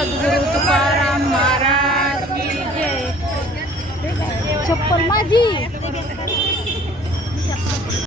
guru tukaran marah cepat maju.